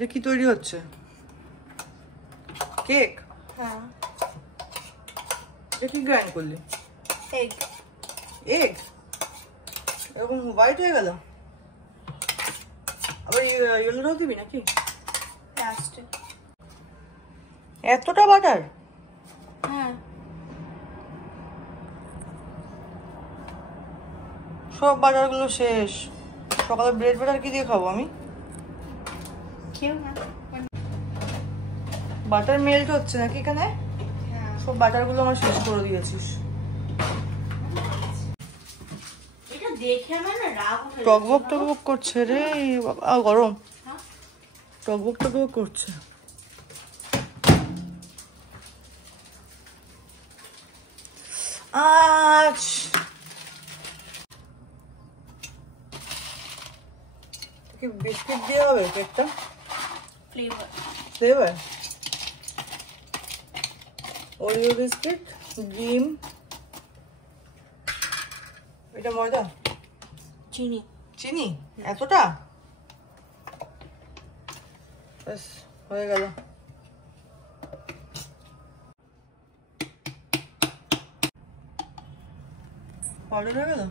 এটা কি তৈরি হচ্ছে? কেক? হ্যাঁ। এটা কি গ্রাইন্ড করলি? এগ। এগ এরকম হোয়াইট হয়ে গেল? আবার ইয়েলোটাও দিবি নাকি লাস্টে? এতটা বাটার? হ্যাঁ। সব বাটারগুলো শেষ। সকালে ব্রেড বাটার কি দিয়ে খাবো আমি? কেউ না। বাটার মেল্ট হচ্ছে নাকি এখানে? হ্যাঁ। সব বাটারগুলো আমার শেষ করে দিয়েছিস। এটা দেখে আমার না রাগ উঠে টকবক টকবক করছে রে বাবা, গরম। হ্যাঁ? টকবক টকবক করছে। আজ কি বিস্কিট দিয়ে হবে কেকটা? ফ্লেভার ওরিও বিস্কিট, ডিম, এটা ময়দা, চিনি। চিনি এতটা? ব্যাস হয়ে গেল। পাউডার হয়ে গেল।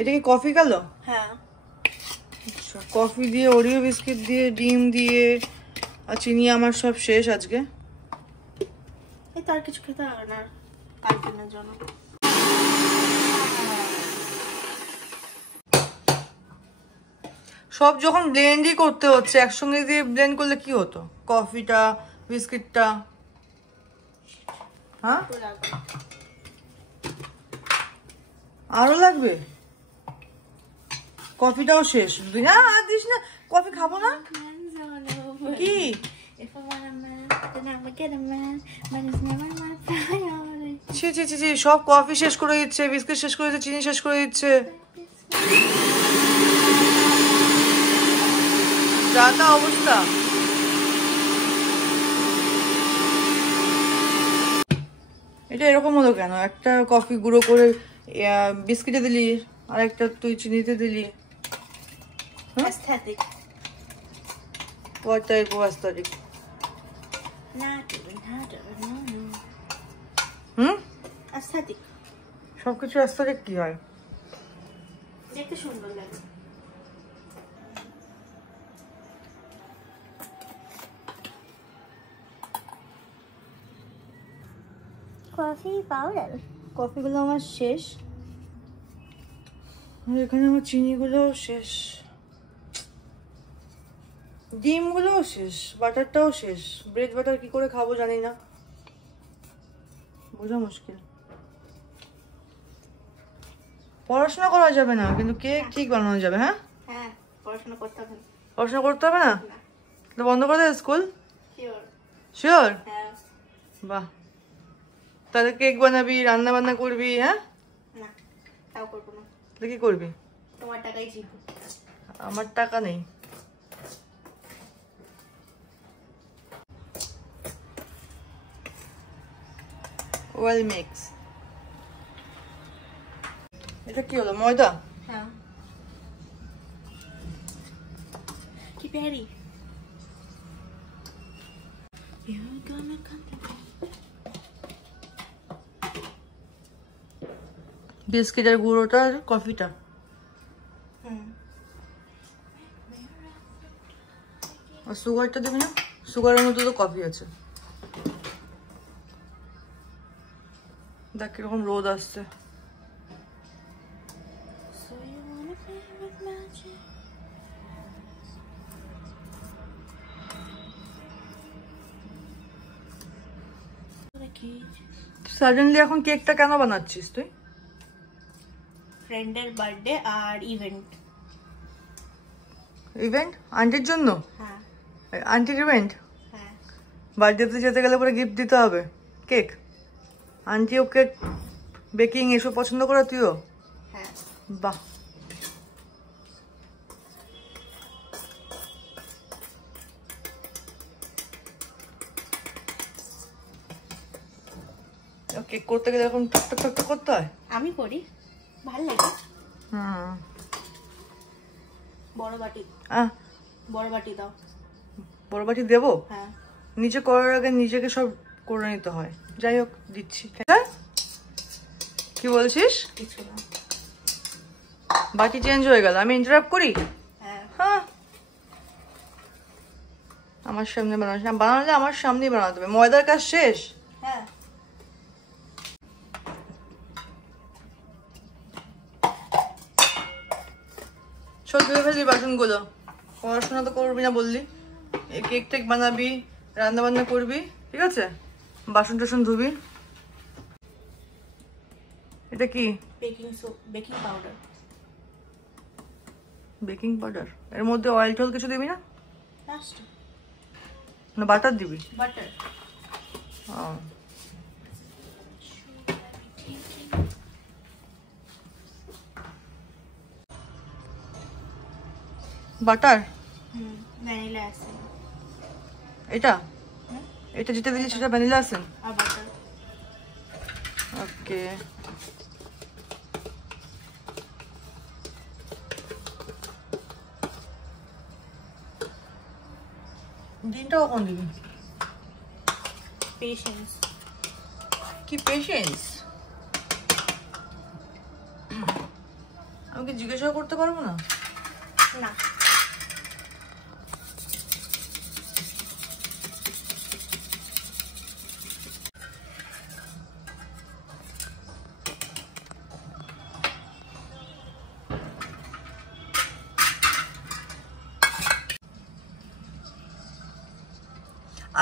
এটা কি কফি গেল? হ্যাঁ। আচ্ছা, কফি দিয়ে, ওরিও বিস্কিট দিয়ে, ডিম দিয়ে আর চিনি আমার সব শেষ আজকে। এই তো আর কিছু খেতে হবে না কালকের জন্য। সব যখন ব্লেন্ডই করতে হচ্ছে, একসঙ্গে দিয়ে ব্লেন্ড করলে কি হতো? কফিটা, বিস্কিটটা, হ্যাঁ আরো লাগবে। কফিটাও শেষ। না আর দিস না, কফি খাবো না। কি ছি ছি ছি ছি, সব কফি শেষ করে দিচ্ছে, বিস্কিট শেষ করে দিচ্ছে, চিনি শেষ করে দিচ্ছে। যা তা অবস্থা। এটা এরকম হলো কেন? একটা কফি গুঁড়ো করে বিস্কিটে দিলি, আর একটা তুই চিনিতে দিলি। Aesthetic. What type of aesthetic? Aesthetic. সবকিছু aesthetic কি হয়? দেখতে সুন্দর লাগে। Coffee powder. কফিগুলো আমার শেষ। এখানে আমার চিনিগুলোও শেষ, ডিমগুলোও শেষ, বাটারটাও শেষ। ব্রেড বাটার কি করে খাবো জানি না, বোঝা মুশকিল। পড়াশোনা করা যাবে না কিন্তু কেক ঠিক বানানো যাবে। হ্যাঁ হ্যাঁ, পড়াশোনা করতে হবে না। পড়াশোনা করতে হবে না? তো বন্ধ করে দে স্কুল। শিওর? শিওর? হ্যাঁ। বাহ, তাহলে কেক বানাবি, রান্না বান্না করবি? হ্যাঁ না, তাও করবো না। তাহলে কি করবি? তোমার টাকাই জিতবো। আমার টাকা নেই। Well mix. এটা কি হলো? ময়দা? হ্যাঁ। কি প্যারি। বিস্কিটের গুঁড়োটা আর কফিটা। আর সুগারটা দেবে না? সুগারের মধ্যে তো কফি আছে। দেখ কিরকম রোদ আসছে। সাডেনলি এখন কেকটা কেন বানাচ্ছিস তুই? ফ্রেন্ডের বার্থডে আর ইভেন্ট। ইভেন্ট? আন্টির জন্য? হ্যাঁ। আন্টির ইভেন্ট? হ্যাঁ। বার্থডেতে যেতে গেলে পরে গিফট দিতে হবে, কেক। আন্টিও কেক বেকিং এসব পছন্দ করে তুইও? হ্যাঁ। বাহ, কেক করতে গেলে এরকম টক টক টক টক করতে হয়। আমি করি, ভালো লাগে। হুম। বড় বাটি, বড় বাটি দাও। বড় বাটি দেবো? হ্যাঁ। নিচে করার আগে নিজেকে সব করে নিতে হয়। যাই হোক, দিচ্ছি। হ্যাঁ, কি বলছিস? কিছু না। বাটি চেঞ্জ হয়ে গেল, আমি ইন্টারাপ্ট করি? হ্যাঁ। হ্যাঁ, আমার সামনে বানাস না, বানালে আমার সামনেই বানাতে হবে। ময়দার কাজ শেষ? হ্যাঁ। সব ধুয়ে ফেলবি বাসনগুলো। পড়াশোনা তো করবি না বললি, এই কেক টেক বানাবি, রান্না বান্না করবি, ঠিক আছে? বাসন টাসন ধুবি। এটা কি? Baking powder. Baking powder? এর মধ্যে অয়েল টয়েল কিছু দিবি না? লাস্ট না বাটার দিবি? বাটার। বাটার? Vanilla essence. এটা এটা যেটা দিলি সেটা ভ্যানিলা এসেন্স? আর বাটার। ওকে। ডিমটা কখন দিবি? পেশেন্স। কি পেশেন্স? আমি কি জিজ্ঞাসা করতে পারবো না? না।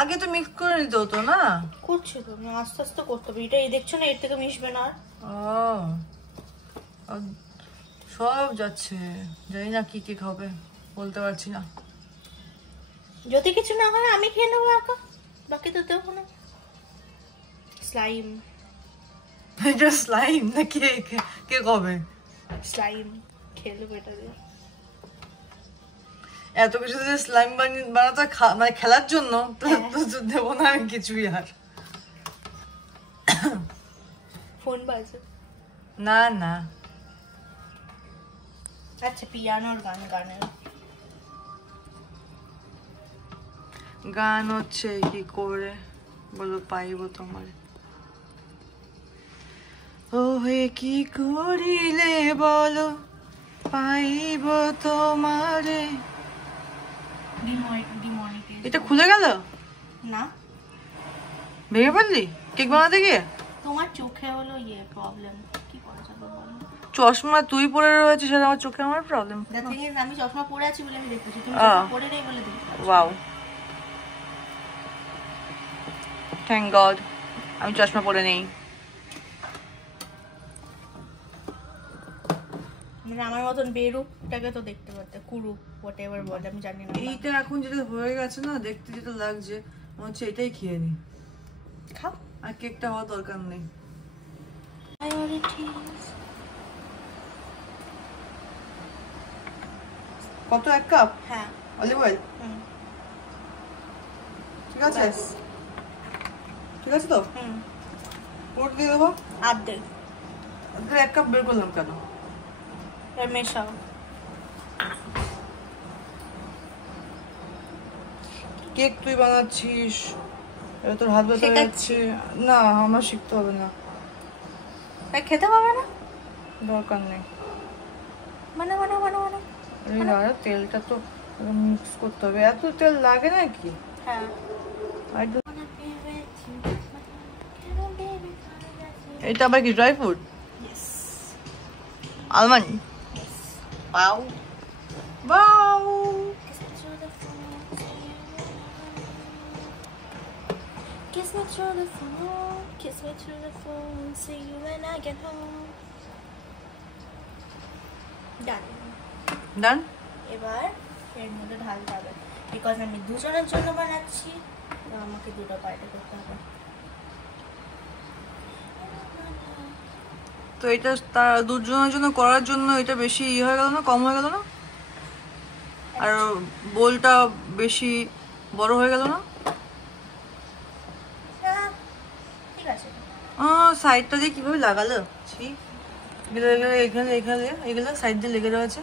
আগে তো মিক্স করে নিতে হতো না? করছি তো, আমি আস্তে আস্তে করতে হবে। এটা এই দেখছো না, এর থেকে মিশবে না। ও, সব যাচ্ছে, জানি না কি কি খাবে, বলতে পারছি না। যদি কিছু না হয় আমি খেয়ে নেবো একা, বাকি তো দেবো না। স্লাইম। এটা স্লাইম না কেক? কে খাবে স্লাইম? খেয়ে নেবো এটা দিয়ে। এত কিছু যদি স্লাইম বানাতে মানে খেলার জন্য, তো দেবো না আমি কিছুই। আর ফোন বাজে? না না। আচ্ছা, পিয়ানোর গান। গান হচ্ছে কি করে বলো, পাইব তোমার। ও হে কি করিলে বলো, পাইব তোমারে। এটা খুলে গেল না, ভেঙে ফেললি কেক বানাতে গিয়ে? তোমার চোখে হলো প্রবলেম, কি করা যাবে বলো? চশমা তুই পরে রয়েছিস আর আমার চোখে আমার প্রবলেম? দ্য থিং ইজ, আমি চশমা পরে আছি বলে আমি দেখতেছি, তুমি চশমা পরে নেই বলে দেখতে পাচ্ছ। ওয়াও, থ্যাংক গড আমি চশমা পরে নেই। মানে আমার মতন বেরূপটাকে তো দেখতে পারতে, কুরূপ হোয়াট এভার বলে, আমি জানি না। এইটা এখন যেটা হয়ে গেছে না, দেখতে যেটা লাগছে মনে হচ্ছে এটাই খেয়ে নি। খাও। আর কেকটা হওয়ার দরকার নেই। কত, 1 কাপ? হ্যাঁ। Olive oil? ঠিক আছে, ঠিক আছে তো? পুরো দিয়ে দেবো? আর্ধেক। 1 কাপ বের করলাম কেন? মেশাও। কেক তুই বানাচ্ছিস, এবার তোর হাত ব্যথা যাচ্ছে। না, আমার শিখতে হবে না। তাই খেতে পাবে না? দরকার নেই। মানে আরে তেলটা তো মিক্স করতে হবে, এত তেল লাগে নাকি? হ্যাঁ। এটা আবার কি ড্রাই ফ্রুট? আলমন্ড? বাউ বাউ। Kiss me through the phone, kiss me through the phone, see you when I get home. Done. Done? এবার এর মধ্যে ঢালতে হবে, বিকজ আমি দুজনের জন্য বানাচ্ছি, তো আমাকে দুটো পার্টে করতে হবে। তো এটা তার দুজনের জন্য করার জন্য এটা বেশি হয়ে গেল না, কম হয়ে গেল না? আর বোলটা বেশি বড় হয়ে গেল না? ঠিক আছে। সাইডটা দিয়ে কিভাবে লাগালো? ছি, এগুলো এগুলো এখানে এখানে এগুলো সাইড দিয়ে লেগে রয়েছে।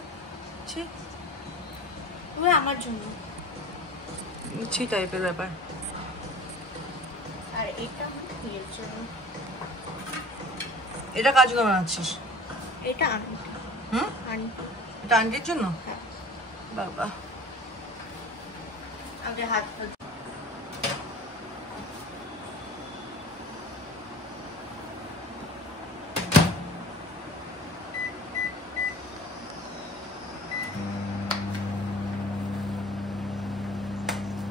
ছি, ওই আমার জন্য। ছি টাইপের ব্যাপার। আর এটা আমার মেয়ের জন্য। এটা কার জন্য বানাচ্ছিস? এটা আন্টি। হুম, আন্টি। এটা আন্টির জন্য? হ্যাঁ। বাবা, আগে হাত ধো।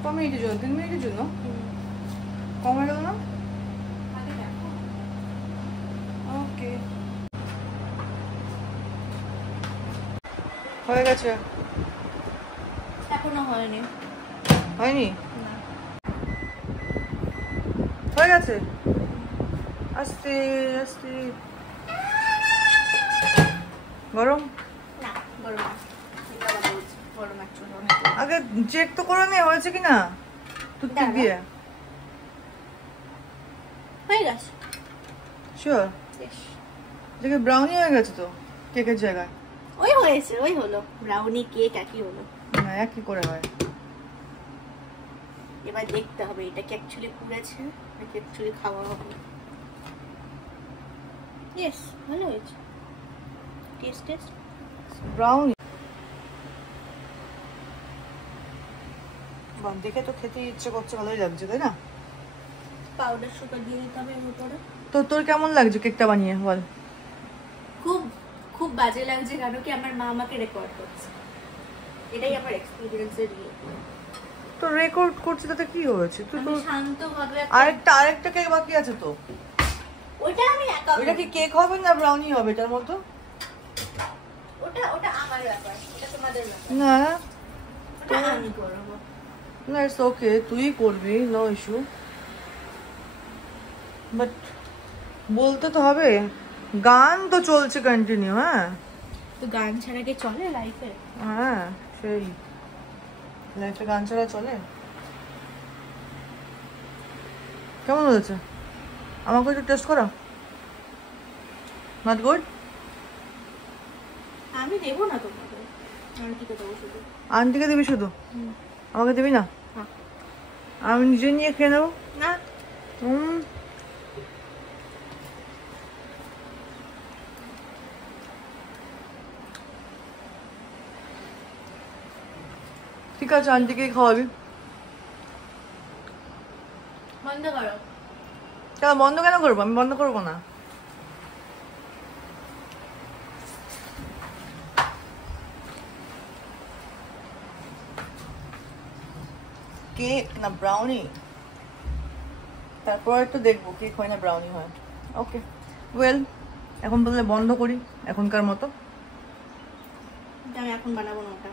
ক মিনিটের জন্য? 3 মিনিটের জন্য? কম হয়ে গেল না? আগে দেখো। ওকে, হয়ে গেছে। এখনো হয়নি। হয়নি? না। হয়ে গেছে। আস্তে আস্তে। গরম? না, গরম না। এটা বলছি, গরম actually অনেক গরম। আগে চেক তো করে নে হয়েছে কিনা টুথপিক দাঁড়া। দিয়ে। হয়ে গেছে। শিওর? বেশ। দেখে ব্রাউনি হয়ে গেছে তো কেকের জায়গায়। ওই হয়েছে, ওই হলো। ব্রাউনি কেক একই হলো। না, এক কি করে হয়? এবার দেখতে হবে এটা কি অ্যাকচুয়ালি পুড়েছে নাকি অ্যাকচুয়ালি খাওয়া হবে। ইয়েস, ভালো হয়েছে। টেস্ট ব্রাউনি দেখে তো খেতে ইচ্ছে করছে, ভালোই লাগছে তাই না? পাউডার সুগার দিয়ে দিতে হবে এর উপরে। তো তোর কেমন লাগছে কেকটা বানিয়ে বল? খুব খুব বাজে লাগছে, কারণ কি আমার মা আমাকে রেকর্ড করছে। এটাই আমার এক্সপেরিয়েন্সের ইয়ে। তো রেকর্ড করছিস তাতে কি হয়েছে? তুই তো আমি শান্তভাবে আরেকটা কেক বাকি আছে তো। ওটা আমি একা। ওটা কি কেক হবে না ব্রাউনি হবে এটার মধ্যে? ওটা ওটা আমার ব্যাপার, এটা তোমাদের ব্যাপার। না ওটা আমি করব। না, ইটস ওকে, তুই করবি, নো ইস্যু। বাট বলতে তো হবে, গান তো চলছে কন্টিনিউ। হ্যাঁ তো গান ছাড়া কি চলে লাইফে? হ্যাঁ, সেই লাইফে গান ছাড়া চলে? কেমন হয়েছে? আমাকে একটু টেস্ট করা। Not good? আমি দেবো না তোমাকে, আমি কি দেবো শুধু? আন্টিকে দিবি শুধু? আমাকে দিবি না? হ্যাঁ। আমি নিজে নিয়ে খেয়ে নেবো। না, ঠিক আছে, আন্টিকেই খাওয়াবি। বন্ধ করো। কেন বন্ধ কেন করবো? আমি বন্ধ করবো না। কেক না ব্রাউনি, তারপর একটু দেখবো কেক হয় না ব্রাউনি হয়। ওকে, ওয়েল, এখন তাহলে বন্ধ করি এখনকার মতো। আমি এখন বানাবো না ওটা।